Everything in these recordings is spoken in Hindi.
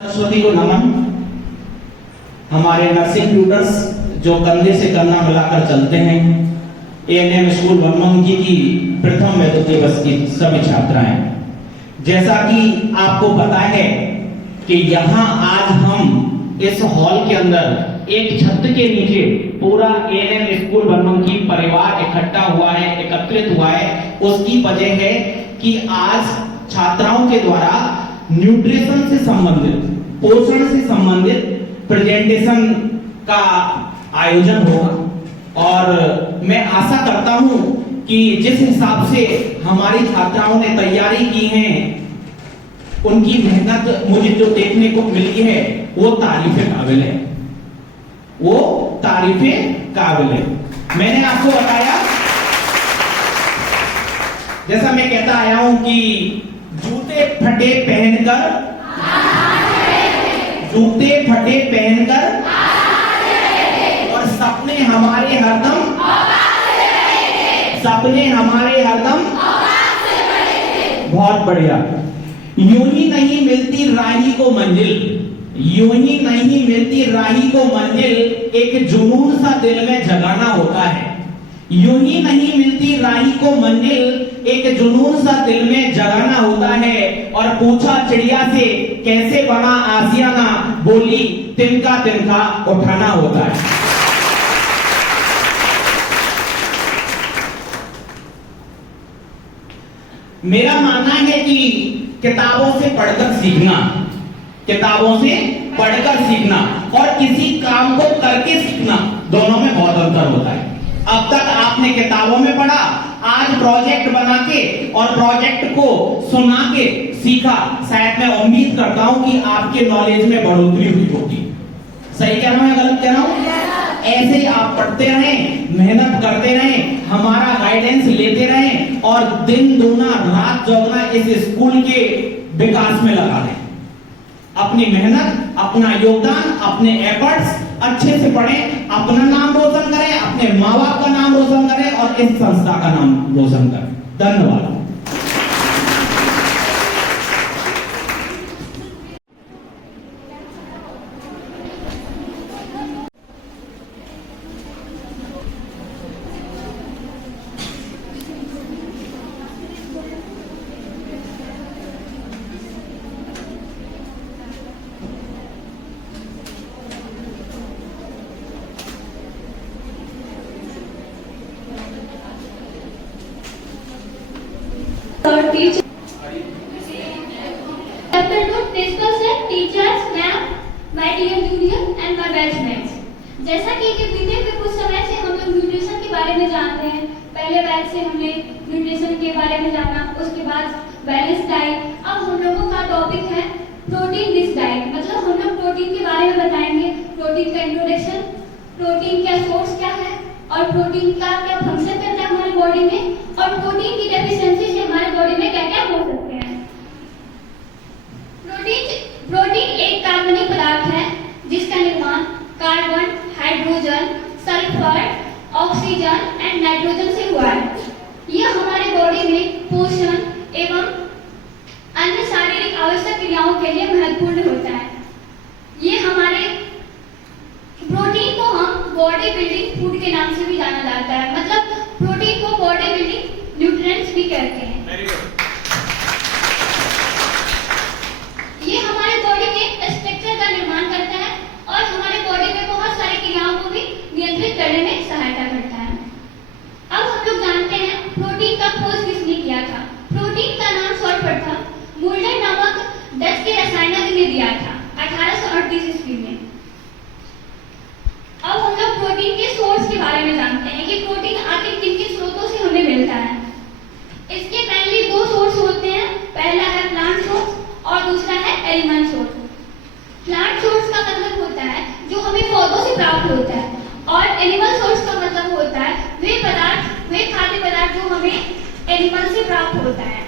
सरस्वती को नमन। हमारे नर्सिंग ट्यूटर्स जो कंधे से कंधा मिलाकर चलते हैं, एएनएम स्कूल बनमनखी की प्रथम व द्वितीय वर्ष की सभी छात्राएं, जैसा कि आपको पता है कि यहाँ आज हम इस हॉल के अंदर एक छत के नीचे पूरा एएनएम स्कूल बनमनखी परिवार इकट्ठा हुआ है, एकत्रित हुआ है। उसकी वजह है कि आज छात्राओं के द्वारा न्यूट्रिशन से संबंधित, पोषण से संबंधित प्रेजेंटेशन का आयोजन होगा और मैं आशा करता हूं कि जिस हिसाब से हमारी छात्राओं ने तैयारी की है, उनकी मेहनत मुझे जो देखने को मिली है वो तारीफे काबिल है, वो तारीफे काबिल है। मैंने आपको बताया, जैसा मैं कहता आया हूं कि जूते फटे पहनकर, जूते फटे पहनकर और सपने हमारे हरदम, सपने हमारे हरदम। बहुत बढ़िया। यूं ही नहीं मिलती राही को मंजिल, यूं ही नहीं मिलती राही को मंजिल, एक जुनून सा दिल में जगाना होता है। यूं ही नहीं मिलती राही को मंजिल, एक जुनून सा दिल में जगाना होता है। और पूछा चिड़िया से कैसे बना आसियाना, बोली तिनका तिनका उठाना होता है। मेरा मानना है कि किताबों से पढ़कर सीखना, किताबों से पढ़कर सीखना और किसी काम को करके सीखना, दोनों में बहुत अंतर होता है। अब तक आपने किताबों में पढ़ा, आज प्रोजेक्ट बना के और प्रोजेक्ट को सुना के सीखा। शायद मैं उम्मीद करता हूं कि आपके नॉलेज में बढ़ोतरी हुई होगी। सही कह रहा हूं या गलत कह रहा हूं? ऐसे ही आप पढ़ते रहें, मेहनत करते रहें, हमारा गाइडेंस लेते रहें और दिन दूना रात चौगुना इस स्कूल के विकास में लगा दें। अपनी मेहनत, अपना योगदान, अपने एफर्ट्स अच्छे से पढ़ें, अपना नाम रोशन करें, अपने माँ बाप का नाम रोशन करें और इस संस्था का नाम रोशन करें। धन्यवाद। Teachers, teachers, ma'am, my dear junior and my batchmates. जैसा कि बीते हुए कुछ समय से हम लोग न्यूट्रिशन के बारे में जान रहे हैं। पहले बैच से हमने न्यूट्रिशन के बारे में जाना, उसके बाद बैलेंस डाइट। अब हम लोगों का टॉपिक है प्रोटीन रिच डाइट, मतलब हम लोग प्रोटीन के बारे में बताएंगे। प्रोटीन का इंट्रोडक्शन, प्रोटीन का सोर्स क्या है और प्रोटीन का क्या फंक्शन करता है हमारी बॉडी में, और प्रोटीन की डेफिशिएंसी से हमारी बॉडी में क्या-क्या हो सकते हैं। प्रोटीन एक कार्बनिक पदार्थ है जिसका निर्माण carbon, hydrogen, sulphur, oxygen and nitrogen से हुआ है। यह हमारे बॉडी में पोषण एवं अन्य शारीरिक आवश्यक क्रियाओं के लिए महत्वपूर्ण होता है। ये हमारे प्रोटीन को हम बॉडी बिल्डिंग फूड के नाम से भी जाना जाता है, मतलब प्रोटीन को बॉडी बिल्डिंग न्यूट्रिएंट्स भी कहते हैं। ये हमारे बॉडी में स्ट्रक्चर का निर्माण करता है और हमारे बॉडी में बहुत सारी क्रियाओं को भी नियंत्रित करने में सहायता करता है। अब हम लोग जानते हैं प्रोटीन का खोज किसने किया था। प्रोटीन का नाम सर्वप्रथम था मुल्डर नामक डच के रसायनज्ञ ने दिया था 1838 ईस्वी में। अब हम लोग प्रोटीन के सोर्स के बारे में जानते हैं कि प्रोटीन आखिर किन किन स्रोतों से हमें मिलता है। इसके पहले दो सोर्स होते हैं, पहला है प्लांट सोर्स और दूसरा है एनिमल सोर्स। प्लांट सोर्स का मतलब होता है जो हमें पौधों से प्राप्त होता है और एनिमल सोर्स का मतलब होता है वे खाद्य पदार्थ जो हमें एनिमल से प्राप्त होता है।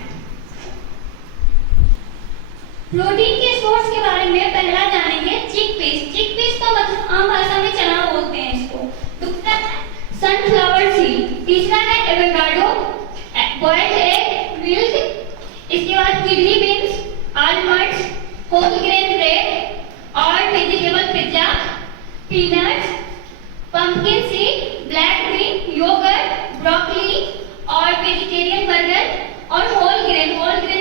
प्रोटीन के सोर्स के बारे में पहला जानेंगे चिकपीस। चिकपीस का मतलब आम भाषा में चना बोलते हैं इसको। दूसरा है सनफ्लावर सीड, तीसरा है एवोकाडो, बॉइल्ड एग, मिल्क, इसके बाद kidney beans, almonds, whole grain bread, peanuts, pumpkin seed, black green, yogurt, broccoli और वेजिटेरियन बर्गर और होल ग्रेन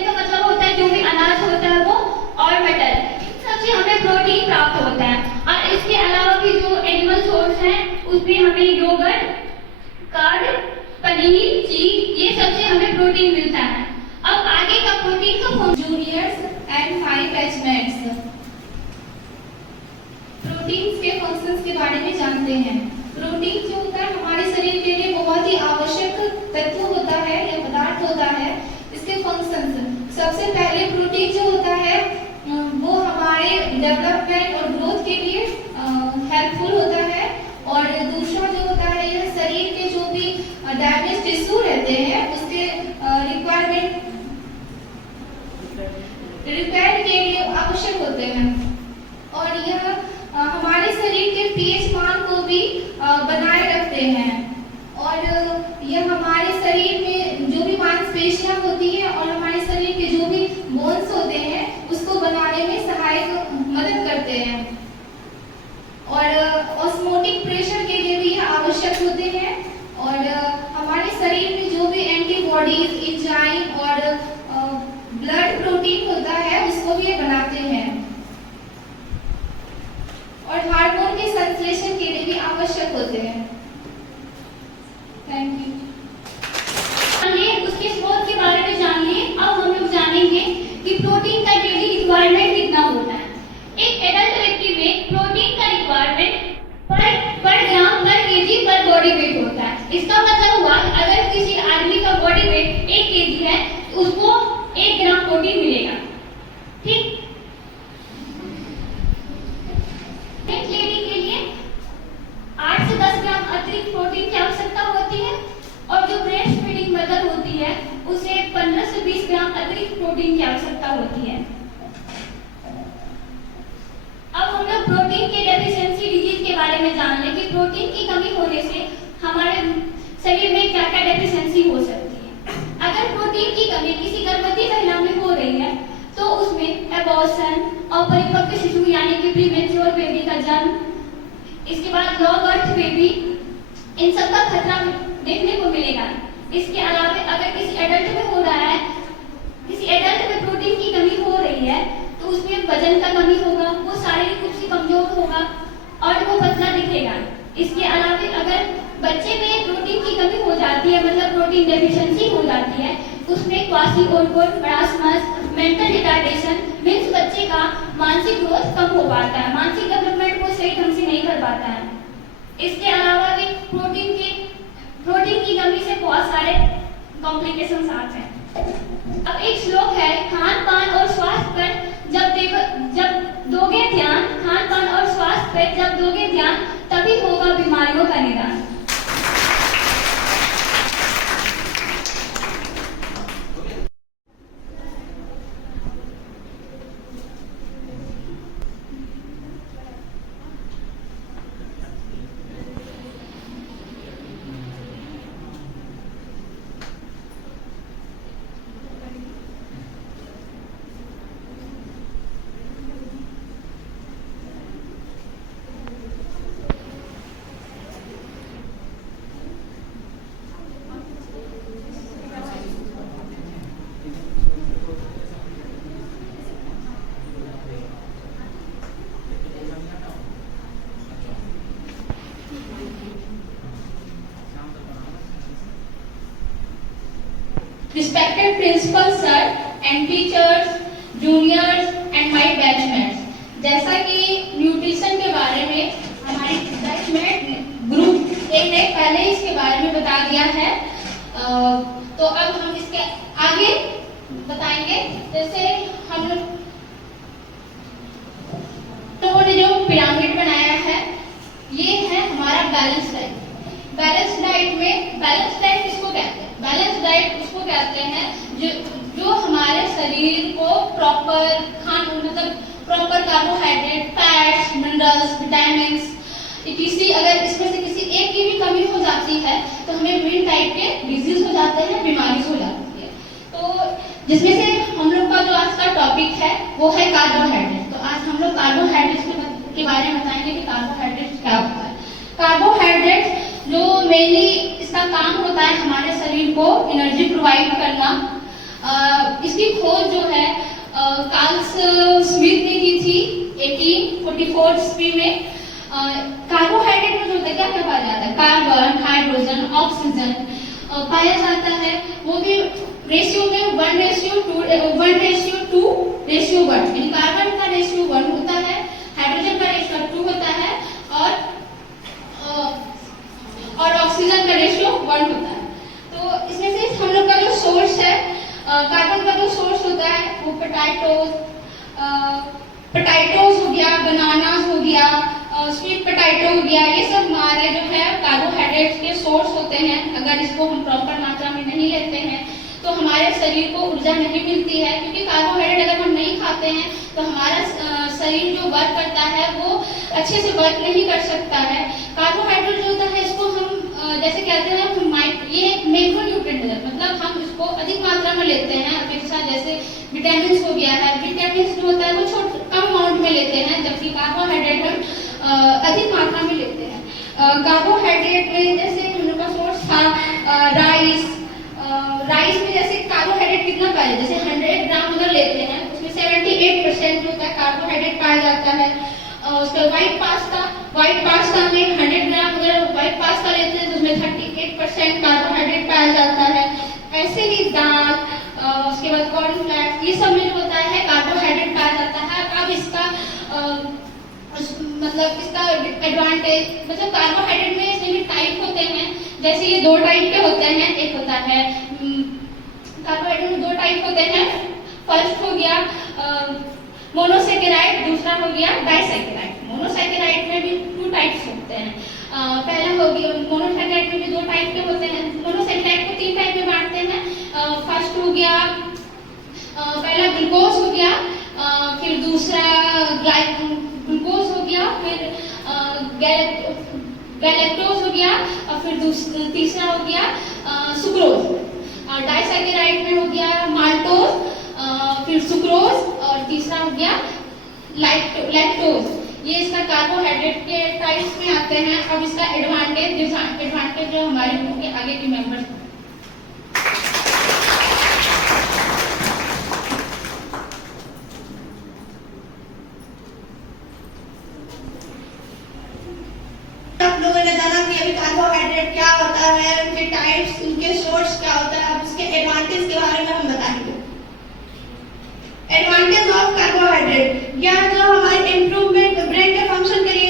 का मतलब होता है जो भी अनाज होता है वो, और मटर। इन सबसे हमें प्रोटीन प्राप्त होता है। और इसके अलावा भी जो एनिमल सोर्स हैं उसमें हमें योगर्ट, कर्ड, पनीर, चीज, ये सबसे हमें प्रोटीन मिलता है। अब आगे का प्रोटीन का जूनियर्स एंड 5 बैचमेट्स प्रोटीन्स के फंक्शंस के बारे में जानते हैं। प्रोटीन जो होता है हमारे शरीर के लिए बहुत ही आवश्यक तत्व होता है या पदार्थ होता है। इसके फंक्शंस, सबसे पहले प्रोटीन जो होता है वो हमारे डेवलपमेंट और ग्रोथ के लिए हेल्पफुल होता है। और दूसरा जो होता है यह शरीर के जो भी डैमेज टिश्यू रहते हैं उसके रिपेयर के लिए आवश्यक होते हैं। और यह हमारे शरीर के पीएच मान को भी बनाए रखते हैं। और यह हमारे शरीर में जो भी मांसपेशियां होती है और हमारे शरीर के जो भी बोन्स होते हैं उसको बनाने में सहायक मदद करते हैं। और ऑस्मोटिक प्रेशर के लिए भी यह आवश्यक होते हैं। और हमारे शरीर में जो भी एंटीबॉडीज, एंजाइम और ब्लड प्रोटीन होता है उसको भी ये बनाते हैं। और हार्मोन के संश्लेषण के लिए भी आवश्यक होते हैं। Thank you. उसके स्रोत के बारे में जान लिए। अब हम लोग जानेंगे कि प्रोटीन का डेली रिक्वायरमेंट कितना होता है। एक एडल्ट व्यक्ति में प्रोटीन का रिक्वायरमेंट पर ग्राम पर केजी पर बॉडी वेट होता है। इसका मतलब हुआ अगर किसी आदमी का बॉडी वेट 1 केजी है तो उसको 1 ग्राम प्रोटीन मिलेगा। ठीक। एक लेडी के लिए 8 से 10 ग्राम अतिरिक्त प्रोटीन की आवश्यकता होती है। और जो ब्रेस्ट फीडिंग मदर होती है उसे 15 से 20 ग्राम अतिरिक्त प्रोटीन की आवश्यकता होती है। अब हम लोग प्रोटीन के डेफिशिएंसी डिजीज के बारे में जान लें कि प्रोटीन की कमी होने से हमारे शरीर में क्या क्या डेफिशिएंसी हो सकती है। अगर प्रोटीन की कमी किसी गर्भवती महिला में हो रही है तो उसमें एबॉर्शन, अपरिपक्व शिशु यानी कि प्रीमेच्योर बेबी का जन्म, इसके बाद लॉ बर्थ बेबी, इन सब का खतरा देखने को मिलेगा। इसके अलावा अगर किसी एडल्ट में हो रहा है, किसी एडल्ट में प्रोटीन की कमी हो रही है तो उसमें वजन का कमी होगा, वो शारीरिक रूप से कमजोर होगा और वो पतला दिखेगा। इसके अलावा अगर बच्चे में प्रोटीन की कमी हो जाती है, मतलब प्रोटीन डेफिशिएंसी हो जाती है, उसमें क्वासी-ओरकोड, मरासमस, मेंटल रिटार्डेशन मींस बच्चे का मानसिक ग्रोथ कम हो पाता है, मानसिक डेवलपमेंट को सही ढंग से नहीं कर पाता है। इसके अलावा भी प्रोटीन की कमी से बहुत सारे कॉम्प्लिकेशंस आते हैं। अब एक श्लोक है, खान पान और स्वास्थ्य पर जब दोगे ध्यान, खान पान और स्वास्थ्य पर जब दोगे ध्यान तभी होगा बीमारियों का निदान। Respected principal sir and teachers, juniors and my batchmates, जैसा कि न्यूट्रिशन के बारे में हमारे बैचमेट ग्रुप एक ने पहले इसके बारे में बता दिया है, तो अब हम इसके आगे बताएंगे। जैसे हम लोगों ने जो पिरामिड बनाया है ये है हमारा बैलेंस डाइट। बैलेंस डाइट में बैलेंस डाइट किसको कहते हैं? बैलेंस डाइट उसको कहते हैं जो हमारे शरीर को proper proper carbohydrate, fats, minerals, vitamins etc अगर इसमें से किसी एक की भी कमी हो जाती है तो हमें विभिन्न टाइप के डिजीज हो जाते हैं, बीमारी हो जाती है। तो जिसमें से हम लोग का जो आज का टॉपिक है वो है कार्बोहाइड्रेट। तो आज हम लोग कार्बोहाइड्रेट के बारे में बताएंगे कि कार्बोहाइड्रेट क्या होता है। कार्बोहाइड्रेट जो मेनली इसका काम होता है हमारे शरीर को एनर्जी प्रोवाइड करना। इसकी खोज जो है कार्ल स्मिथ ने की थी 1844 ईस्वी में। कार्बोहाइड्रेट में जो होता है क्या क्या पाया जाता है, कार्बन, हाइड्रोजन, ऑक्सीजन पाया जाता है, वो भी रेशियो में 1:2 यानी कार्बन का रेशियो 1 होता है, हाइड्रोजन का रेशियो 2 होता है और ऑक्सीजन का रेशियो 1 होता है। तो इसमें से हम लोग का जो सोर्स है कार्बन का जो सोर्स होता है वो पोटैटोज हो गया, बनानास हो गया, स्वीट पोटैटो हो गया, ये सब हमारे जो है कार्बोहाइड्रेट्स के सोर्स होते हैं। अगर इसको हम प्रॉपर मात्रा में नहीं लेते हैं तो हमारे शरीर को ऊर्जा नहीं मिलती है, क्योंकि कार्बोहाइड्रेट अगर हम नहीं खाते हैं तो हमारा शरीर जो वर्क करता है वो अच्छे से वर्क नहीं कर सकता है। कार्बोहाइड्रेट जो होता है इसको हम जैसे कहते हैं ये एक मैक्रोन्यूट्रिएंट है, मतलब हम इसको अधिक मात्रा में लेते हैं अपेक्षा, जैसे विटामिन हो गया है, विटामिन जो होता है वो कम अमाउंट में लेते हैं, जबकि कार्बोहाइड्रेट हम अधिक मात्रा में लेते हैं। कार्बोहाइड्रेट में जैसे हम लोग का सोर्स था राइस में जैसे कार्बोहाइड्रेट कितना पाया, जैसे 100 ग्राम अगर लेते हैं उसमें 78% जो होता है कार्बोहाइड्रेट पाया जाता है। उसके व्हाइट पास्ता में 100 ग्राम अगर व्हाइट पास्ता लेते हैं तो उसमें 38% कार्बोहाइड्रेट पाया जाता है। ऐसे ही दाल, उसके बाद कॉर्नफ्लेक्स, ये सब में जो होता है कार्बोहाइड्रेट पाया जाता है। अब इसका एडवांटेज मतलब कार्बोहाइड्रेट में इसमें भी टाइप होते हैं, जैसे ये 2 टाइप के होते हैं। एक होता है कार्बोहाइड्रेट में 2 टाइप होते हैं। फर्स्ट हो गया मोनोसैकेराइड, दूसरा हो गया डाइसैकेराइड। मोनोसैकेराइड में भी 2 टाइप्स होते हैं। पहला हो गया मोनोसैकेराइड में भी 2 टाइप के होते हैं। मोनोसैकेराइड को 3 टाइप में बांटते हैं। फर्स्ट हो गया पहला ग्लूकोज हो गया, फिर दूसरा ग्लूकोज हो गया, फिर गैलेक्टोज हो गया और फिर तीसरा हो गया सुक्रोज। डाइसैकेराइड में हो गया माल्टोज, फिर सुक्रोज और तीसरा हो गया लैक्टोज। ये इसका कार्बोहाइड्रेट के टाइप्स में आते हैं। अब इसका एडवांटेज जो हमारे होंगे आगे के मेंबर्स आप लोगों ने जाना कि अभी कार्बोहाइड्रेट क्या होता है, उनके टाइप्स, उनके सोर्स क्या होता है। अब इसके एडवांटेज के बारे में हम बताएंगे। एडवांटेज ऑफ कार्बोहाइड्रेट, यह जो हमारे इम्प्रूवमेंट ब्रेन के फंक्शन के लिए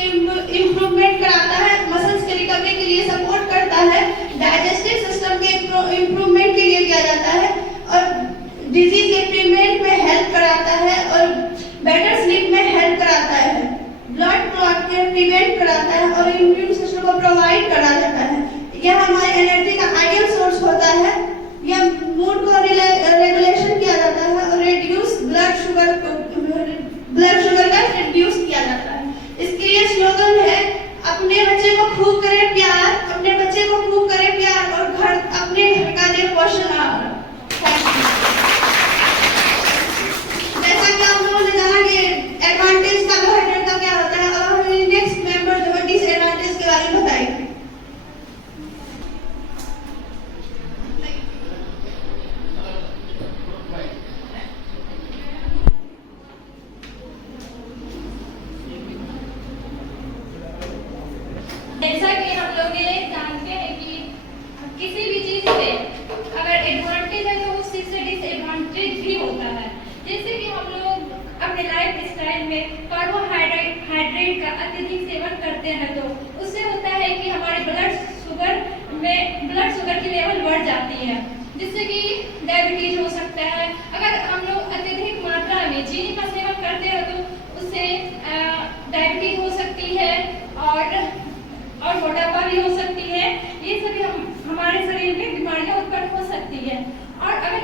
इम्प्रूवमेंट कराता है, मसल्स के रिकवरी के लिए सपोर्ट करता है, डाइजेस्टिव सिस्टम के इम्प्रूवमेंट के लिए किया जाता है और डिजीज के प्रिवेंट में हेल्प कराता है और बेटर स्लीप में हेल्प कराता है, ब्लड क्लॉट के प्रिवेंट कराता है और इम्यून सिस्टम को प्रोवाइड करा जाता है। यह हमारे एनर्जी का आइडियल सोर्स होता है। यह मूड को रेगुलेशन किया जाता है और रिड्यूस ब्लड शुगर का रिड्यूस किया जाता है। इसके लिए स्लोगन है, अपने बच्चे को खूब करें प्यार, अपने बच्चे को खूब करें प्यार और अपने घर का दे पोषण आहार। जैसा कि आप लोगों ने जाना कि एडवांटेज कार्बोहाइड्रेट का क्या होता है, अब हम नेक्स्ट मेंबर जो है डिसएडवांटेज के बारे में बताएंगे। जैसा कि हम लोग ये जानते हैं कि किसी भी चीज से अगर एडवांटेज है तो उस चीज से डिसएडवांटेज भी होता है। जैसे कि हम लोग अपने लाइफ स्टाइल में कार्बोहाइड्रेट का अत्यधिक सेवन करते हैं तो उससे होता है कि हमारे ब्लड शुगर की लेवल बढ़ जाती है, जिससे कि डायबिटीज हो सकता है। अगर हम लोग अत्यधिक मात्रा में चीनी का सेवन करते हैं तो उससे डायबिटीज हो सकती है और मोटापा भी हो सकती है। ये सभी हमारे शरीर में बीमारियां उत्पन्न हो सकती है। और अगर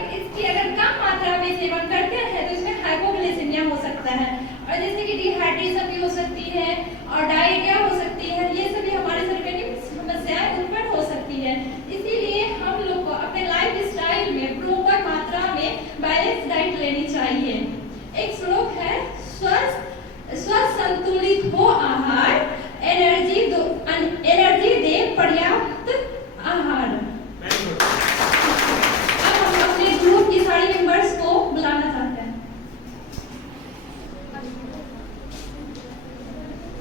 कम मात्रा में सेवन करते हैं तो इसमें हाइपोग्लाइसेमिया हो सकता है और जैसे कि डिहाइड्रेशन भी हो सकती है और डायरिया हो सकती है। ये सभी हमारे शरीर में समस्याएं उत्पन्न हो सकती है। इसीलिए हम लोग को अपने लाइफ स्टाइल में प्रॉपर मात्रा में बैलेंस डाइट लेनी चाहिए। एक श्लोक है, स्वस्थ संतुलित हो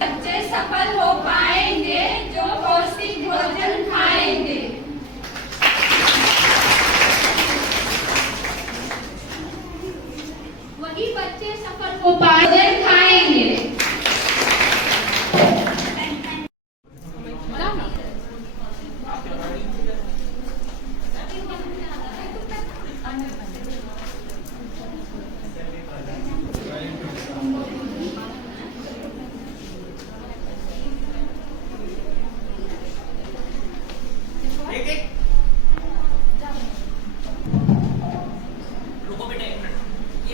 बच्चे सफल हो पाएंगे जो पौष्टिक भोजन खाएंगे। वही बच्चे सफल हो पाए भोजन खाएंगे।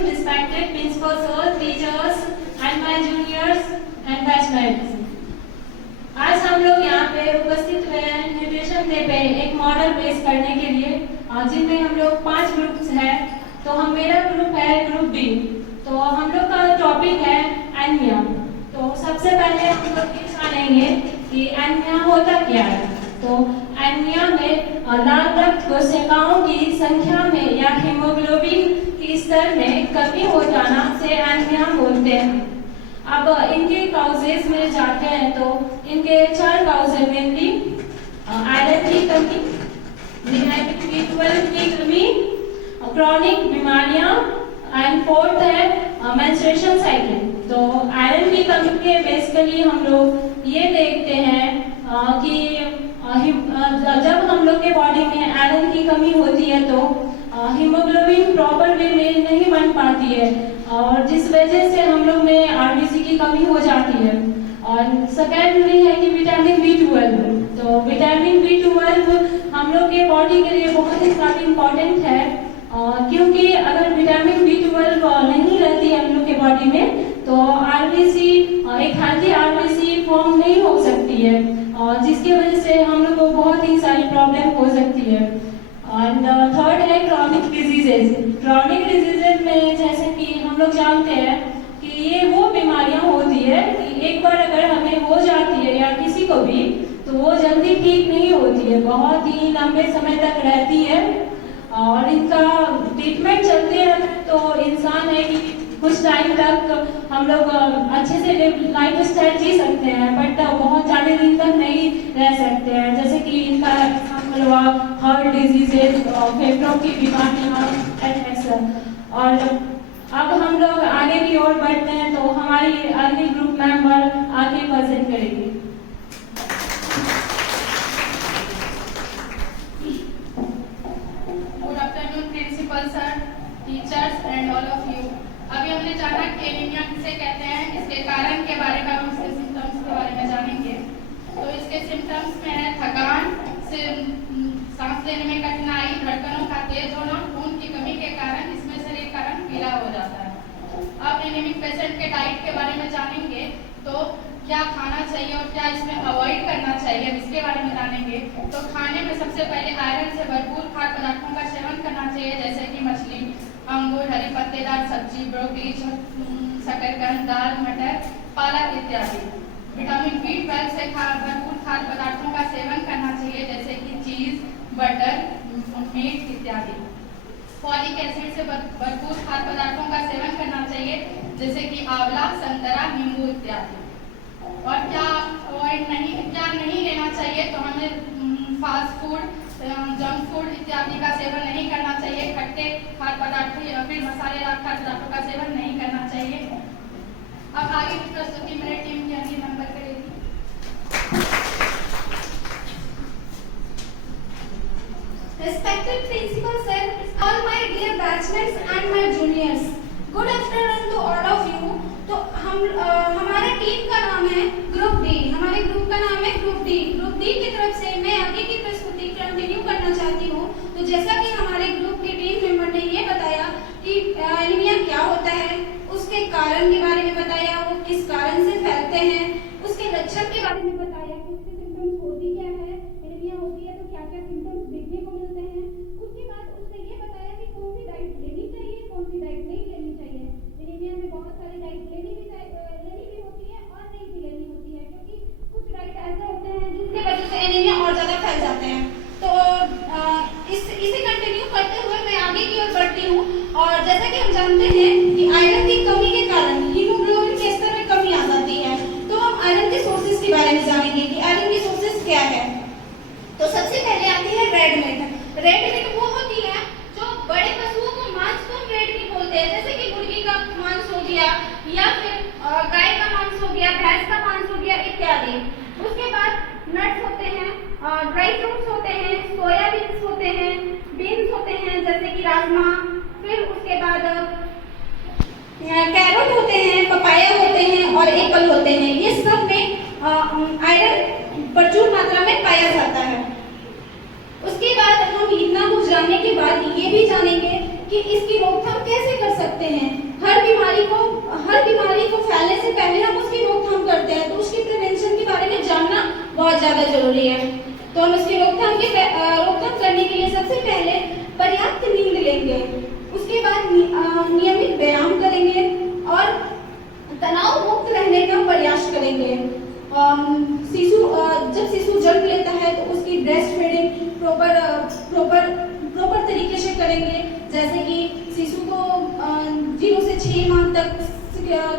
Respected principal sir, teachers and my juniors and batchmates. आज हम लोग यहाँ पे उपस्थित हुए हैं न्यूट्रिशन डे पे एक मॉडल पेश करने के लिए, जिनमें हम लोग 5 ग्रुप्स हैं। तो मेरा ग्रुप है ग्रुप डी। तो हम लोग का टॉपिक है एनीमिया। तो सबसे पहले हम लोग ये जानेंगे कि एनीमिया होता क्या है। तो एनीमिया में लाल रक्त कोशिकाओं की संख्या में या हीमोग्लोबिन के स्तर में कमी हो जाना से एनीमिया बोलते हैं। अब इनके काउजेस में जाते हैं तो इनके 4 काउजेस मेनली आयरन की कमी, विटामिन B12 की कमी, क्रॉनिक बीमारियां एंड फोर्थ है मेंस्ट्रुएशन साइकिल। तो आयरन की कमी के बेसिकली हम लोग ये देखते हैं कि जब हम लोग के बॉडी में आयरन की कमी होती है तो हीमोग्लोबिन प्रॉपर वे में नहीं बन पाती है और जिस वजह से हम लोग में आरबीसी की कमी हो जाती है। और सेकेंडली है कि विटामिन B12। तो विटामिन B12 हम लोग के बॉडी के लिए बहुत ही ज़्यादा इम्पोर्टेंट है क्योंकि अगर विटामिन B12 नहीं रहती है हम लोग के बॉडी में तो आरबीसी एक हेल्थी आरबीसी फॉर्म नहीं हो सकती है और जिसकी वजह से हम लोग को बहुत ही सारी प्रॉब्लम हो सकती है। एंड थर्ड है क्रॉनिक डिजीजेज। क्रॉनिक डिजीजेज में जैसे कि हम लोग जानते हैं कि ये वो बीमारियां होती है कि एक बार अगर हमें हो जाती है या किसी को भी तो वो जल्दी ठीक नहीं होती है, बहुत ही लंबे समय तक रहती है और इनका ट्रीटमेंट चलते हैं तो इंसान है कि कुछ टाइम तक हम लोग अच्छे से लाइफ स्टाइल जी सकते हैं बट बहुत ज़्यादा दिन तक नहीं रह सकते हैं। जैसे कि इनका एग्जाम्पल हुआ हार्ट डिजीजेज, फेफड़ों की बीमारियाँ एटसेट्रा। और अब हम लोग आगे की ओर बढ़ते हैं तो हमारी अगली ग्रुप मेंबर आगे प्रेजेंट करेंगे। Good afternoon principal sir, teachers and all of you. अभी हमने जाना कि एनीमिया किसे कहते हैं, इसके कारण के बारे में, उसके सिम्टम्स के बारे में जानेंगे। तो इसके सिम्टम्स में है थकान, सांस लेने में कठिनाई, धड़कनों का तेज होना, खून की कमी के कारण इसमें शरीर का रंग पीला हो जाता है। अब एनीमिक पेशेंट के डाइट के बारे में जानेंगे तो क्या खाना चाहिए और क्या इसमें अवॉइड करना चाहिए इसके बारे में जानेंगे। तो खाने में सबसे पहले आयरन से भरपूर खाद्य पदार्थों का सेवन करना चाहिए जैसे कि मछली, अंगूर, हरी पत्तेदार सब्जी, ब्रोकली, शकरकंद, दाल, मटर, पालक इत्यादि। विटामिन B12 से भरपूर खाद्य पदार्थों का सेवन करना चाहिए जैसे कि चीज, बटर, मीट इत्यादि। फॉलिक एसिड से भरपूर खाद्य पदार्थों का सेवन करना चाहिए जैसे कि आंवला, संतरा, नींबू इत्यादि। और क्या नहीं लेना चाहिए तो हमें फास्ट फूड, जंक फूड इत्यादि का सेवन नहीं करना चाहिए। खट्टे खाद्य पदार्थों या फिर मसालेदार खाद्य पदार्थों का सेवन नहीं करना चाहिए। अब आगे की प्रस्तुति मेरे टीम की अंतिम मेंबर करेगी। Respected principal sir, all my dear batchmates and my juniors, good afternoon to all of you। तो हमारे टीम का नाम है ग्रुप डी। हमारे ग्रुप का नाम है ग्रुप डी। ग्रुप डी की तरफ से मैं आगे की प्रस्तुति कंटिन्यू करना चाहती हूँ। तो जैसा कि हमारे ग्रुप के टीम मेंबर ने ये बताया कि एनीमिया क्या होता है, उसके कारण के बारे में बताया, वो किस कारण से फैलते हैं, उसके लक्षण के बारे में बताया कि उसके सिम्टम्स होती क्या है, एनीमिया होती है तो क्या क्या सिम्टम्स देखने को मिलते हैं। उसके बाद उसने ये बताया कि कौन सी डाइट लेनी चाहिए, कौन सी डाइट नहीं लेनी चाहिए। एनीमिया में बहुत सारी डाइट लेनी भी होती है और नहीं भी लेनी होती है क्योंकि कुछ डाइट ऐसे होते हैं जिसकी वजह से एनीमिया और ज़्यादा फैल जाते हैं। तो इसे कंटिन्यू करते हुए मैं आगे की ओर बढ़ती हूँ। और जैसा कि हम जानते हैं कि आयरन की कमी के कारण हीमोग्लोबिन के स्तर में कमी आ जाती है। तो हम आयरन सबसे पहले आती है रेड मीट। रेड मीट वो होती है जो बड़े पशुओं को मांस को रेड मीट बोलते हैं, जैसे कि मुर्गी का मांस हो गया या फिर गाय का मांस हो गया, भैंस का मांस हो गया इत्यादि। उसके बाद नट्स होते हैं, ड्राई फ्रूट्स होते हैं, सोयाबीन्स होते हैं, बीन्स होते हैं जैसे कि राजमा, फिर उसके बाद कैरोट होते हैं, पपाया होते हैं और एप्पल होते हैं। ये सब में आयरन प्रचुर मात्रा में पाया जाता है। उसके बाद हम इतना कुछ जानने के बाद ये भी जानेंगे कि इसकी रोकथाम कैसे कर सकते हैं। हर बीमारी को फैलने से पहले हम उसकी रोकथाम करते हैं, तो उसकी प्रिवेंशन के बारे में जानना बहुत ज्यादा जरूरी है। तो हम इसकी रोकथाम करने के लिए सबसे पहले पर्याप्त नींद लेंगे, उसके बाद नियमित व्यायाम करेंगे और तनाव मुक्त रहने का प्रयास करेंगे। जब शिशु जन्म लेता है तो उसकी ब्रेस्ट फीडिंग प्रॉपर तरीके से करेंगे, जैसे कि शिशु को 0 से 6 माह तक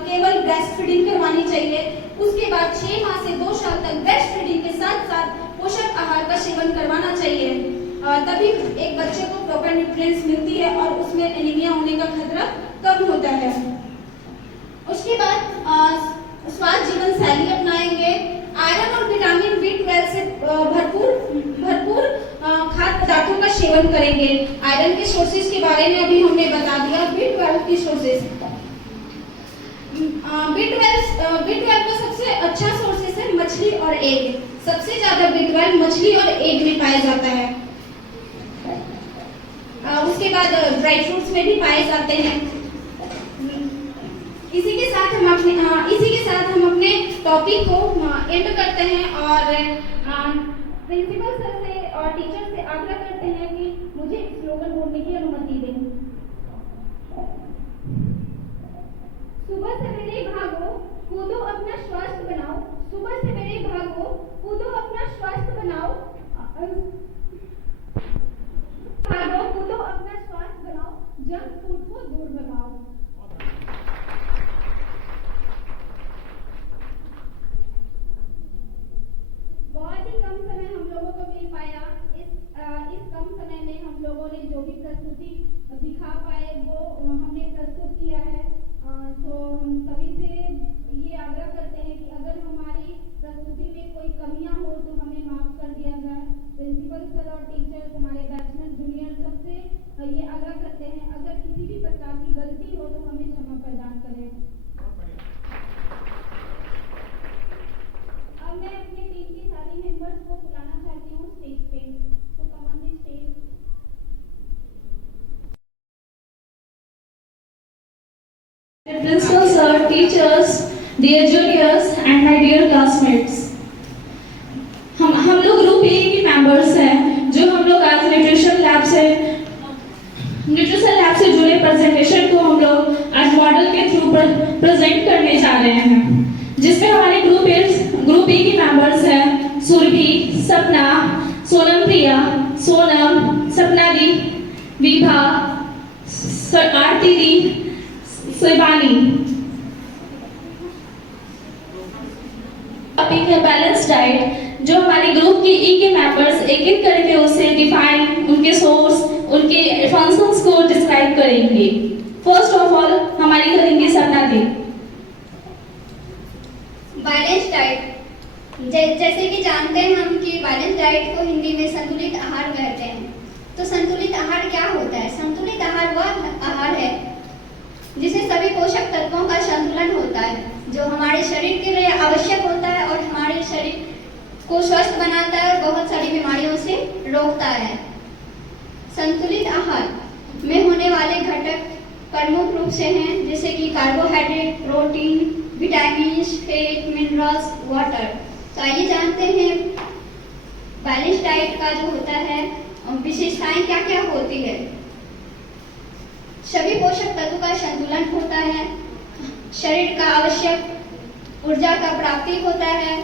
केवल ब्रेस्ट फीडिंग करवानी चाहिए। उसके बाद 6 माह से 2 साल तक ब्रेस्ट फीडिंग के साथ साथ पोषक आहार का सेवन करवाना चाहिए, तभी एक बच्चे को प्रॉपर न्यूट्रिएंट्स मिलती है और उसमें एनीमिया होने का खतरा कम होता है। उसके बाद स्वास्थ्य जीवन शैली अपनाएंगे, आयरन और विटामिन B12 से भरपूर खाद्य पदार्थों का सेवन करेंगे। आयरन के सोर्सेज के बारे में अभी हमने बता दिया, B12 की सोर्सेज। B12 का सबसे अच्छा सोर्सेज है मछली और एग। सबसे ज्यादा B12 मछली और एग में पाया जाता है। उसके बाद ड्राई फ्रूट्स में भी पाए जाते हैं। इसी के साथ हम अपने टॉपिक को एंड करते हैं और प्रिंसिपल सर से और टीचर से आग्रह करते हैं कि मुझे स्लोगन बोलने की अनुमति दें। सुबह सवेरे भागो, कूदो, अपना स्वास्थ्य बनाओ। सुबह सवेरे भागो, कूदो, अपना स्वास्थ्य बनाओ। भागो, कूदो, अपना स्वास्थ्य बनाओ, जंक फूड को दूर भगाओ। बहुत ही कम समय हम लोगों को मिल पाया। इस कम समय में हम लोगों ने जो भी प्रस्तुति दिखा पाए वो हमने प्रस्तुत किया है। तो हम सभी से ये आग्रह करते हैं कि अगर हमारी प्रस्तुति में कोई कमियां हो तो हमें माफ कर दिया जाए। प्रिंसिपल सर और टीचर, हमारे बैचमेट जूनियर सबसे ये आग्रह करते हैं, अगर किसी भी प्रकार की गलती हो तो हमें क्षमा प्रदान करें। अब मैं अपने टीम की सारी मेंबर्स को बुलाना चाहती हूँ स्टेज पे। तो come on the stage. Principal sir, teachers, dear juniors and my dear classmates, हम लोग ग्रुप ए के मेंबर्स हैं, जो हम लोग आज न्यूट्रिशन लैब से जुड़े प्रेजेंटेशन को हम लोग आज मॉडल के थ्रू प्रेजेंट करने जा रहे हैं, जिसमें हमारे ग्रुप ए के मेंबर्स हैं सुरभि, सपना, सोनम प्रिया, सोनम, सपना दी, विभा, आरती दी, शिवानी। टॉपिक है बैलेंस डाइट, जो हमारे ग्रुप के ई के मेंबर्स एक एक करके उसे डिफाइन, उनके सोर्स, उनके फंक्शंस को डिस्क्राइब करेंगे। फर्स्ट ऑफ ऑल हमारी करेंगे सपना दी। बैलेंस डाइट, जैसे कि जानते हैं हम कि बैलेंस डाइट को हिंदी में संतुलित आहार कहते हैं। तो संतुलित आहार क्या होता है? संतुलित आहार वह आहार है जिसे सभी पोषक तत्वों का संतुलन होता है, जो हमारे शरीर के लिए आवश्यक होता है और हमारे शरीर को स्वस्थ बनाता है और बहुत सारी बीमारियों से रोकता है। संतुलित आहार में होने वाले घटक प्रमुख रूप से हैं, जैसे कि carbohydrate, protein, vitamin, fat, minerals, water. तो आइए जानते हैं बैलेंस डाइट का जो होता है विशेषताएं क्या क्या होती है। सभी पोषक तत्वों का संतुलन होता है, शरीर का आवश्यक ऊर्जा का प्राप्ति होता है,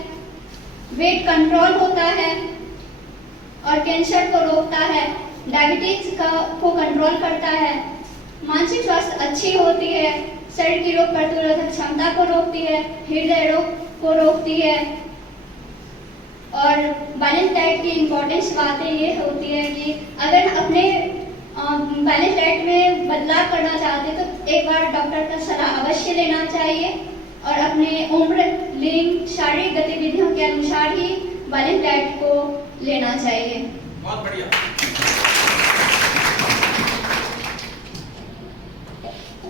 वेट कंट्रोल होता है और कैंसर को रोकता है, डायबिटीज को कंट्रोल करता है, मानसिक स्वास्थ्य अच्छी होती है, शरीर की रोग प्रतिरोधक क्षमता को रोकती है, हृदय रोग को रोकती है और बैलेंस डाइट की इम्पोर्टेंस बातें ये होती है कि अगर अपने बैलेंस डाइट में बदलाव करना चाहते हैं तो एक बार डॉक्टर का सलाह अवश्य लेना चाहिए और अपने उम्र, लिंग, शारीरिक गतिविधियों के अनुसार ही बैलेंस डाइट को लेना चाहिए। बहुत बढ़िया।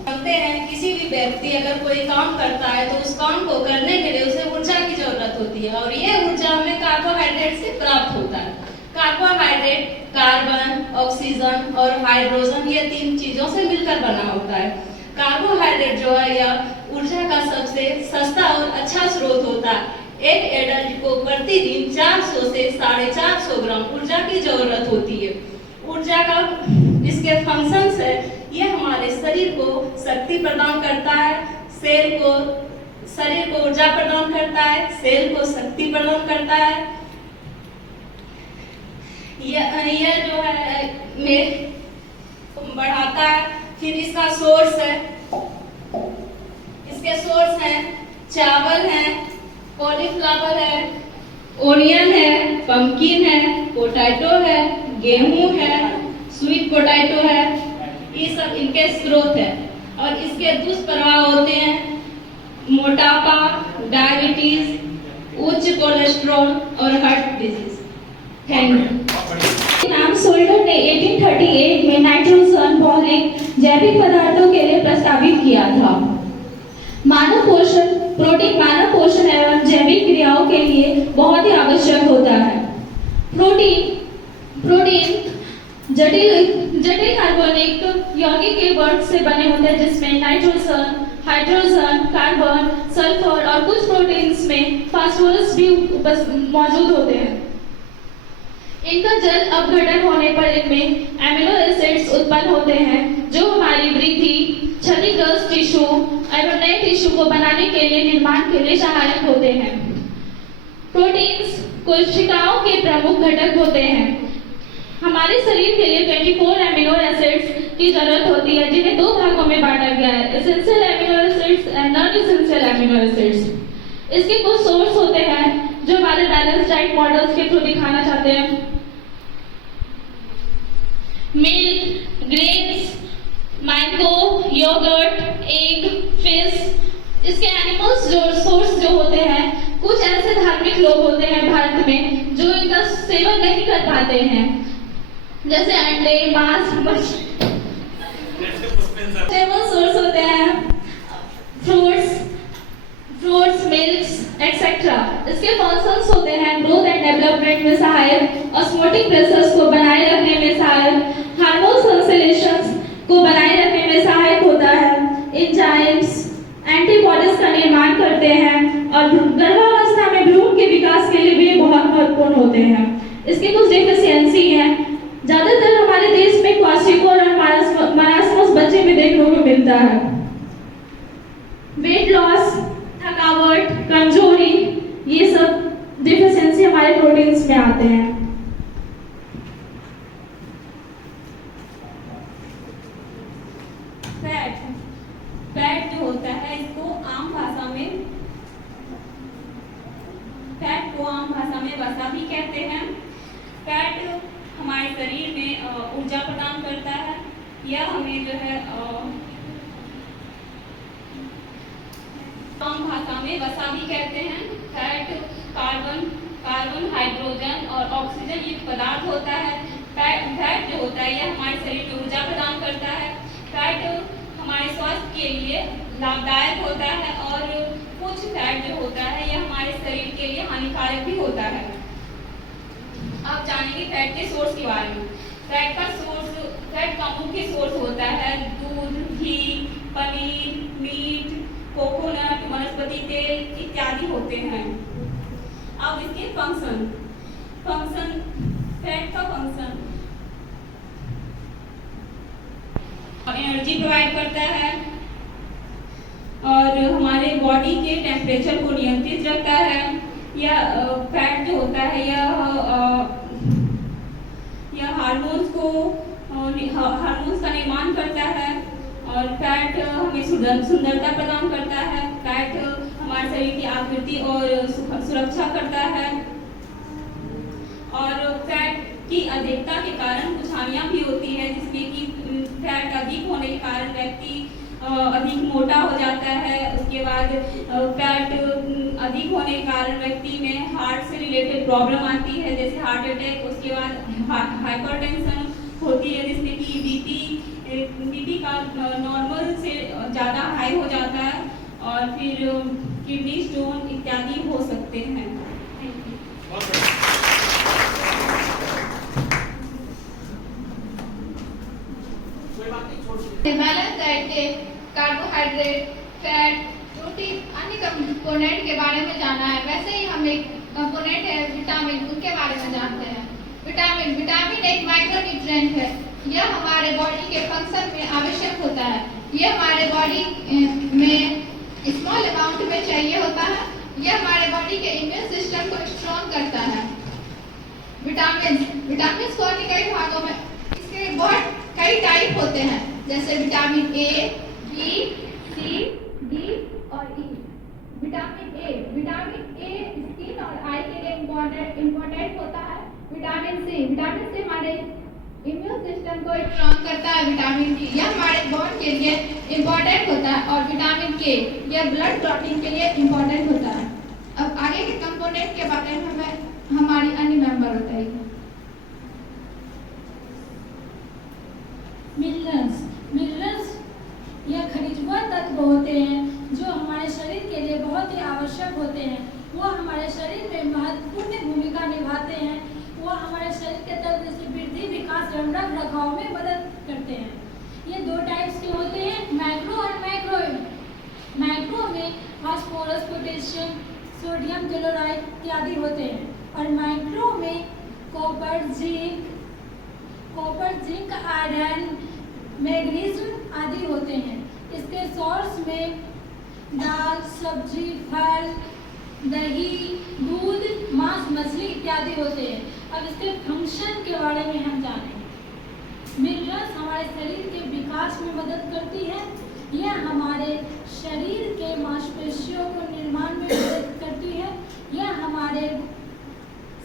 जानते हैं किसी भी व्यक्ति अगर कोई काम करता है तो उस काम को करने के लिए उसे ऊर्जा की जरूरत होती है और ये ऊर्जा हमें कार्बोहाइड्रेट से प्राप्त होता है। कार्बोहाइड्रेट कार्बन, ऑक्सीजन और हाइड्रोजन ये 3 चीजों से मिलकर बना होता है। कार्बोहाइड्रेट जो है यह ऊर्जा का सबसे सस्ता और अच्छा स्रोत होता है। एक एडल्ट को प्रतिदिन 400 से 450 ग्राम ऊर्जा की जरूरत होती है। ऊर्जा का इसके फंक्शंस है, यह हमारे शरीर को शक्ति प्रदान करता है, शरीर को ऊर्जा प्रदान करता है, सेल को शक्ति प्रदान करता है। यह जो है में बढ़ाता है। फिर इसका सोर्स है, इसके सोर्स हैं चावल है, कॉलीफ्लावर है, ओनियन है, पंपकिन है, पोटैटो है, गेहूं है, स्वीट पोटैटो है, ये सब इनके स्रोत है। और इसके दुष्प्रभाव होते हैं मोटापा, डायबिटीज, उच्च कोलेस्ट्रॉल और हार्ट डिजीज। Thank you. नाम सोल्डर ने 1838 में नाइट्रोजन बहुलक जैविक पदार्थों के लिए प्रस्तावित किया था। मानव पोषण, प्रोटीन मानव पोषण एवं जैविक क्रियाओं के लिए बहुत ही आवश्यक होता है। प्रोटीन जटिल कार्बनिक यौगिक के वर्ग से बने होते हैं जिसमें नाइट्रोजन, हाइड्रोजन, कार्बन, सल्फर और कुछ प्रोटीन्स में फास्फोरस भी मौजूद होते हैं। इनका जल अपघटन होने पर इनमें एमिनो एसिड्स उत्पन्न होते हैं जो हमारी वृद्धि, क्षतिग्रस्त टिश्यू एवं नए टिश्यू को बनाने के लिए निर्माण के लिए सहायक होते हैं। प्रोटीन्स कोशिकाओं के प्रमुख घटक होते हैं। हमारे शरीर के लिए 24 एमिनो एसिड्स की जरूरत होती है जिन्हें 2 भागों में बांटा गया है, essential amino acids and non essential amino acids. इसके कुछ सोर्स होते हैं जो हमारे बैलेंस डाइट मॉडल्स के थ्रू दिखाना चाहते हैं। Milk, grains, mango, yogurt, egg, fish. इसके एनिमल्स जो सोर्स जो होते हैं, कुछ ऐसे धार्मिक लोग होते हैं भारत में जो इनका सेवन नहीं कर पाते हैं, जैसे अंडे, मांस, मछली। सोर्स होते हैं फ्रूट्स, मिल्क्स एक्सेट्रा। इसके फंक्शंस होते हैं ग्रोथ एंड डेवलपमेंट में सहायक, ऑस्मोटिक प्रोसेस को बनाए रखने में सहायक, हार्मोन संश्लेषण को बनाए रखने में सहायक होता है, एंजाइम्स एंटीबॉडीज का निर्माण करते हैं और गर्भावस्था में भ्रूण के विकास के लिए भी बहुत महत्वपूर्ण होते हैं। इसकी कुछ डेफिशिएंसी है। ज्यादातर हमारे देश में क्वाशिकोर और मारास्मस बच्चे में देखने को मिलता है। वेट लॉस, थकावट, कमजोरी, ये सब डेफिशिएंसी हमारे प्रोटीन्स में आते हैं। फैट जो होता है इसको आम भाषा में वसा भी कहते हैं। फैट हमारे शरीर में ऊर्जा प्रदान करता है। यह हमें जो है आम भाषा में वसा भी कहते हैं। फैट कार्बन, हाइड्रोजन और ऑक्सीजन युक्त पदार्थ होता है। फैट जो होता है यह हमारे शरीर में ऊर्जा प्रदान करता है। फैट हमारे स्वास्थ्य के लिए लाभदायक होता है और कुछ फैट जो होता है यह हमारे शरीर के लिए हानिकारक भी होता है। आप जानेंगे फैट के सोर्स के बारे में। फैट का मुख्य सोर्स होता है दूध, घी, पनीर, मीट, कोकोनट, वनस्पति तेल इत्यादि होते हैं। अब इसके फंक्शन फैट का फंक्शन एनर्जी प्रोवाइड करता है और हमारे बॉडी के टेम्परेचर को नियंत्रित रखता है। यह फैट जो होता है यह हार्मोन्स का निर्माण करता है और फैट हमें सुंदरता प्रदान करता है। फैट हमारे शरीर की आकृति और सुरक्षा करता है। और फैट की अधिकता के कारण कुछ हानियाँ भी होती है, जिसमें कि फैट अधिक होने के कारण व्यक्ति अधिक मोटा हो जाता है। उसके बाद फैट अधिक होने के कारण व्यक्ति में हार्ट से रिलेटेड प्रॉब्लम आती है, जैसे हार्ट अटैक। उसके बाद हाइपरटेंशन होती है, जिसमें कि बीपी का नॉर्मल से ज़्यादा हाई हो जाता है, और फिर किडनी स्टोन इत्यादि हो सकते हैं। Thank you. बैलेंस डाइट के कार्बोहाइड्रेट, फैट, प्रोटीन, अन्य कंपोनेंट के बारे में जाना है। वैसे ही हम एक कंपोनेंट है विटामिन, उनके बारे में जानते हैं। विटामिन एक माइक्रो न्यूट्रिएंट है। यह हमारे बॉडी के फंक्शन में आवश्यक होता है। यह हमारे बॉडी में स्मॉल अमाउंट में चाहिए होता है। यह हमारे बॉडी के इम्यून सिस्टम को स्ट्रॉन्ग करता है। विटामिन को अन्य कई भागों में, इसके बहुत कई टाइप होते हैं, जैसे vitamin A, B, C, D और ई। विटामिन ए स्किन और आई के लिए इम्पोर्टेंट होता है। विटामिन सी हमारे इम्यून सिस्टम को स्ट्रॉन्ग करता है। विटामिन डी यह हमारे बोन के लिए इम्पोर्टेंट होता है। और विटामिन के यह ब्लड क्लॉटिंग के लिए इम्पोर्टेंट होता है। अब आगे के कंपोनेंट के बारे में हमें हमारी अन्य मेंबर बताएगी। मिनरल्स यह खनिजवान तत्व होते हैं जो हमारे शरीर के लिए बहुत ही आवश्यक होते हैं। वो हमारे शरीर में महत्वपूर्ण भूमिका निभाते हैं। वो हमारे शरीर के तंत्र से वृद्धि, विकास एवं रख रखाव में मदद करते हैं। ये दो टाइप्स के होते हैं, मैक्रो और माइक्रो। मैक्रो में फास्फोरस, पोटेशियम, सोडियम क्लोराइड इत्यादि होते हैं, और माइक्रो में कॉपर, जिंक, आयरन, मैग्नीशियम आदि होते हैं। इसके सोर्स में दाल, सब्जी, फल, दही, दूध, मांस, मछली इत्यादि होते हैं। अब इसके फंक्शन के बारे में हम जानेंगे। मिनरल्स हमारे शरीर के विकास में मदद करती है। यह हमारे शरीर के मांसपेशियों को निर्माण में मदद करती है। यह हमारे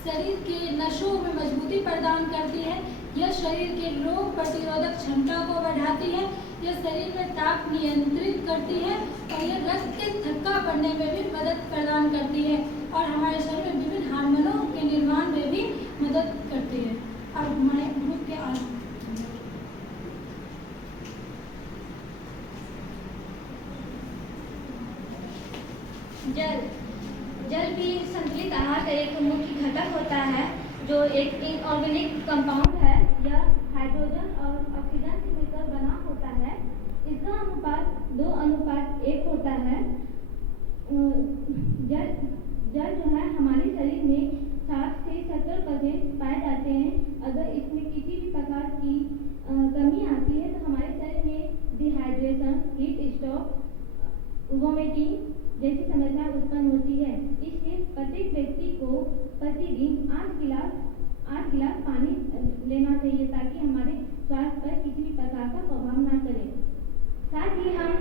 शरीर के नसों में मजबूती प्रदान करती है। यह शरीर के रोग प्रतिरोधक क्षमता को बढ़ाती है। यह शरीर में ताप नियंत्रित करती है, और यह रक्त के थक्का पड़ने में भी मदद प्रदान करती है, और हमारे शरीर में विभिन्न हार्मोनों के निर्माण में भी मदद करती है। अब हमारे ग्रुप के आगे जल भी संतुलित आहार का एक मुख्य घटक होता है, जो एक इनऑर्गेनिक कंपाउंड है। यह हाइड्रोजन और ऑक्सीजन से मिलकर बना होता है। इसका अनुपात 2:1 होता है। जल जो है हमारे शरीर में 60 से 70% पाए जाते हैं। अगर इसमें किसी भी प्रकार की कमी आती है तो हमारे शरीर में डिहाइड्रेशन, हीट स्ट्रोक, वोमिटिंग जैसी समस्या उत्पन्न होती है। इसलिए प्रत्येक व्यक्ति को प्रतिदिन 8 गिलास पानी लेना चाहिए, ताकि हमारे स्वास्थ्य पर किसी भी प्रकार का प्रभाव ना करे। साथ ही हम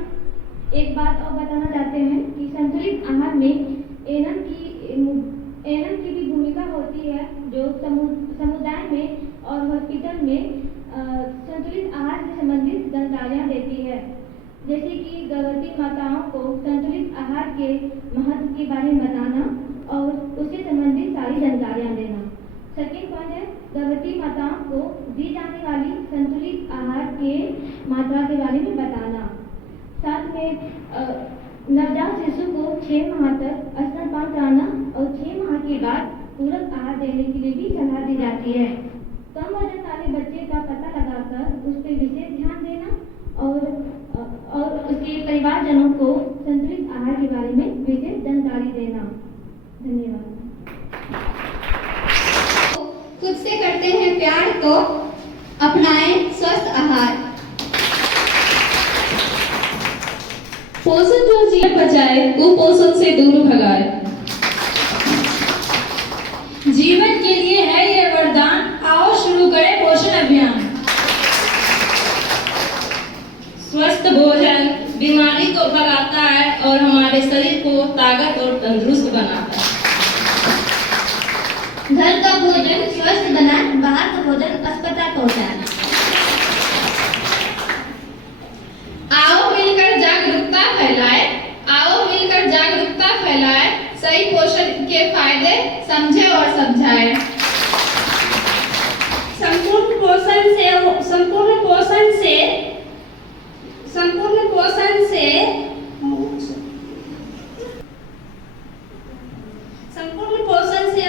एक बात और बताना चाहते हैं कि संतुलित आहार में एनम की भी भूमिका होती है, जो समुदाय में और हॉस्पिटल में संतुलित आहार से संबंधित जानकारियाँ देती है। जैसे कि गर्भवती माताओं को संतुलित आहार के महत्व के बारे में बताना और उससे संबंधित सारी जानकारियाँ देना। सेकेंड पॉइंट है गर्भवती माताओं को दी जाने वाली संतुलित आहार के मात्रा के बारे में बताना। साथ में नवजात शिशु को 6 माह तक स्तनपान कराना और 6 माह के बाद पूरक आहार देने के लिए भी सलाह दी जाती है। कम वजन वाले बच्चे का पता लगाकर उस पर विशेष ध्यान देना और उसके परिवारजनों को संतुलित आहार के बारे में विशेष जानकारी देना। धन्यवाद। खुद से करते हैं प्यार तो अपनाएं स्वस्थ आहार। पोषण जो जीवन बचाए, कुपोषण से दूर भगाए। जीवन के लिए है ये वरदान, आओ शुरू करें पोषण अभियान। स्वस्थ भोजन बीमारी को भगाता है और हमारे शरीर को ताकत और तंदुरुस्त बनाता है। घर का भोजन स्वस्थ बनाए, बाहर का भोजन अस्पताल पहुंचाए। आओ मिलकर जागरूकता फैलाए, आओ मिलकर जागरूकता फैलाए, सही पोषण के फायदे समझे और समझाए। संपूर्ण पोषण से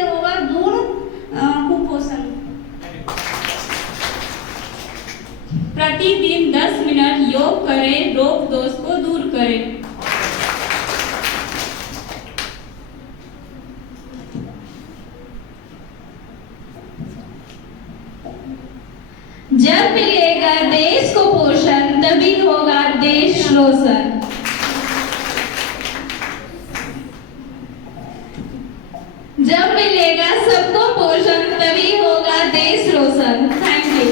होगा दूर कुपोषण। प्रतिदिन 10 मिनट योग करें, रोग दोष को दूर करें। जब मिलेगा देश को पोषण, तभी होगा देश रोशन। जब मिलेगा सबको पोषण, तभी होगा देश रोशन। Thank you.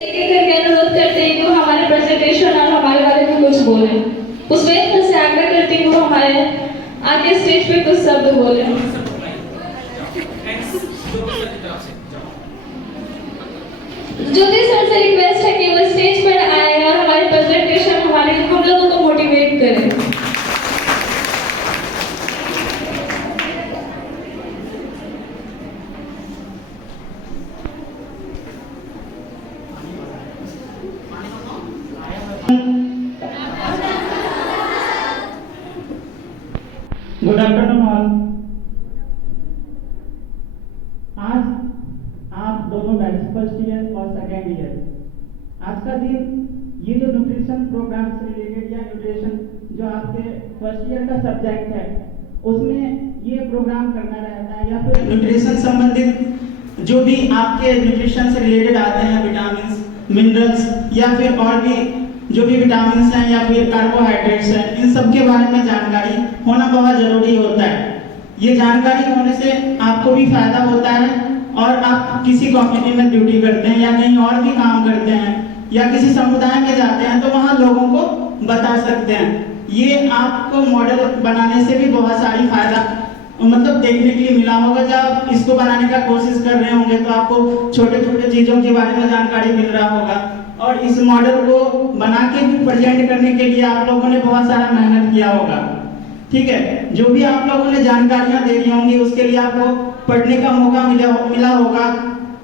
करके अनुरोध करते हैं कि वो हमारे प्रेजेंटेशन और हमारे बारे में कुछ बोले। उस वेद से आग्रह करते हैं कि वो हमारे आगे स्टेज पे कुछ शब्द बोले। ज्योति सर से रिक्वेस्ट है कि वो स्टेज पर आए और हमारी प्रेजेंटेशन हम लोगों को मोटिवेट करें। Good afternoon all. आज आप दोनों बैच फर्स्ट ईयर और सेकेंड ईयर, आज का दिन ये जो न्यूट्रिशन प्रोग्राम से रिलेटेड या न्यूट्रिशन जो आपके फर्स्ट ईयर का सब्जेक्ट है उसमें ये प्रोग्राम करना रहता है, या फिर न्यूट्रिशन संबंधित जो भी आपके न्यूट्रिशन से रिलेटेड आते हैं, विटामिन मिनरल्स या फिर और भी जो भी विटामिन हैं या फिर कार्बोहाइड्रेट्स हैं, इन सब के बारे में जानकारी होना बहुत जरूरी होता है। ये जानकारी होने से आपको भी फायदा होता है और आप किसी कम्युनिटी में ड्यूटी करते हैं या कहीं और भी काम करते हैं या किसी समुदाय में जाते हैं तो वहाँ लोगों को बता सकते हैं। ये आपको मॉडल बनाने से भी बहुत सारी फायदा मतलब देखने के लिए मिला होगा। जब आप इसको बनाने का कोशिश कर रहे होंगे तो आपको छोटे छोटे चीज़ों के बारे में जानकारी मिल रहा होगा और इस मॉडल को बना के भी प्रेजेंट करने के लिए आप लोगों ने बहुत सारा मेहनत किया होगा। ठीक है, जो भी आप लोगों ने जानकारियां दे दी होंगी उसके लिए आपको पढ़ने का मौका मिला होगा,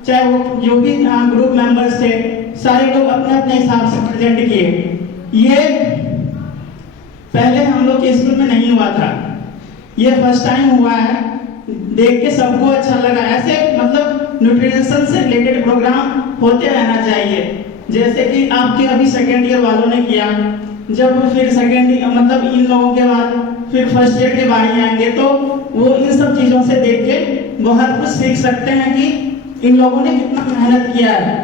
चाहे वो जो भी ग्रुप मेंबर्स थे सारे लोग अपने अपने हिसाब से प्रेजेंट किए। ये पहले हम लोग के स्कूल में नहीं हुआ था, ये फर्स्ट टाइम हुआ है। देख के सबको अच्छा लगा। ऐसे मतलब न्यूट्रिशन से रिलेटेड प्रोग्राम होते रहना चाहिए, जैसे कि आपके अभी सेकेंड ईयर वालों ने किया। जब फिर सेकेंड मतलब इन लोगों के बाद फिर फर्स्ट ईयर के बारी आएंगे तो वो इन सब चीज़ों से देख के बहुत कुछ सीख सकते हैं कि इन लोगों ने कितना मेहनत किया है।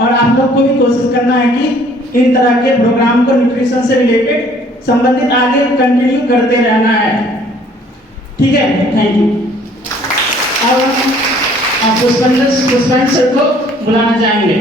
और आप लोग को भी कोशिश करना है कि इन तरह के प्रोग्राम को न्यूट्रिशन से रिलेटेड संबंधित आगे कंटिन्यू करते रहना है। ठीक है, थैंक यू। अब आप पुष्पांजलि सर को बुलाना चाहेंगे।